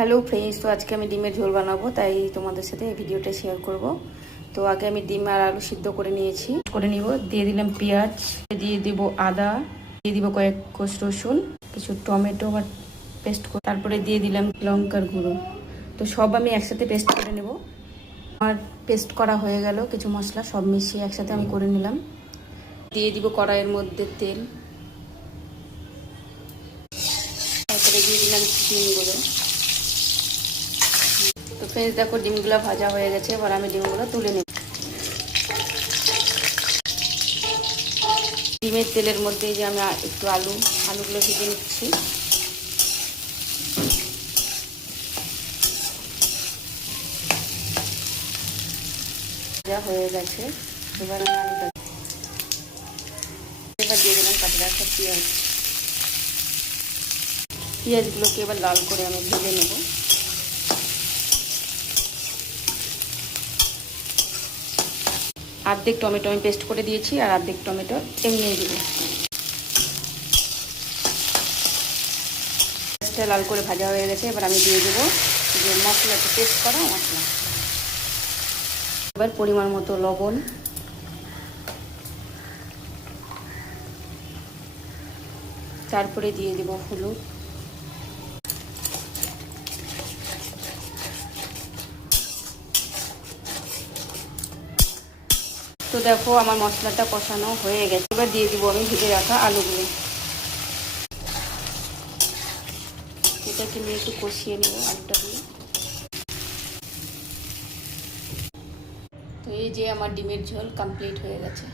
Hello friends, তো আজকে আমি ডিমের ঝোল বানাবো, তাই তোমাদের সাথে এই ভিডিওটা শেয়ার করব। তো আগে আমি ডিম আর আলু সিদ্ধ করে নিয়েছি, নিব। দিয়ে দিলাম পেঁয়াজ, দিয়ে দিব আদা, দিয়ে দিব কয়েক কোষ রসুন, কিছু টমেটো বা পেস্ট করে, তারপরে দিয়ে দিলাম লঙ্কার গুঁড়ো। তো সব আমি একসাথে পেস্ট করে নেব। আমার পেস্ট করা হয়ে গেল, কিছু মশলা সব মিশিয়ে একসাথে আমি করে নিলাম। দিয়ে দিব কড়াইয়ের মধ্যে তেল, তারপরে দিয়ে দিলাম ডিমগুলো। তো ফ্রেন্ডস দেখো, ডিমগুলো ভাজা হয়ে গেছে, এবার আমি ডিমগুলো তুলে নেব। ডিমের তেলের মধ্যে যে আমি একটু আলুগুলো ভেজে নিচ্ছি। ভাজা হয়ে গেছে, এবার আমি আলুটা দিয়ে দিলাম কাঁচা রাখা পেঁয়াজগুলোকে এবার লাল করে আমি ভেজে নেব। অর্ধেক টমেটো আমি পেস্ট করে দিয়েছি, আর অর্ধেক টমেটো এমনি দিব। পেঁয়াজটা লাল করে ভাজা হয়ে গেছে, এবার আমি দিয়ে দেবো যে মশলাটা পেস্ট করা মশলা। এবার পরিমাণ মতো লবণ, তারপরে দিয়ে দেবো হলুদ, তো দেখো আমার মশলাটা কষানো হয়ে গেছে। এবার দিয়ে দিব আমি ভেজে রাখা আলুগুলো। এটাকে নিয়ে একটু কষিয়ে নেব আলুটা দিয়ে। তো এই যে আমার ডিমের ঝোল কমপ্লিট হয়ে গেছে।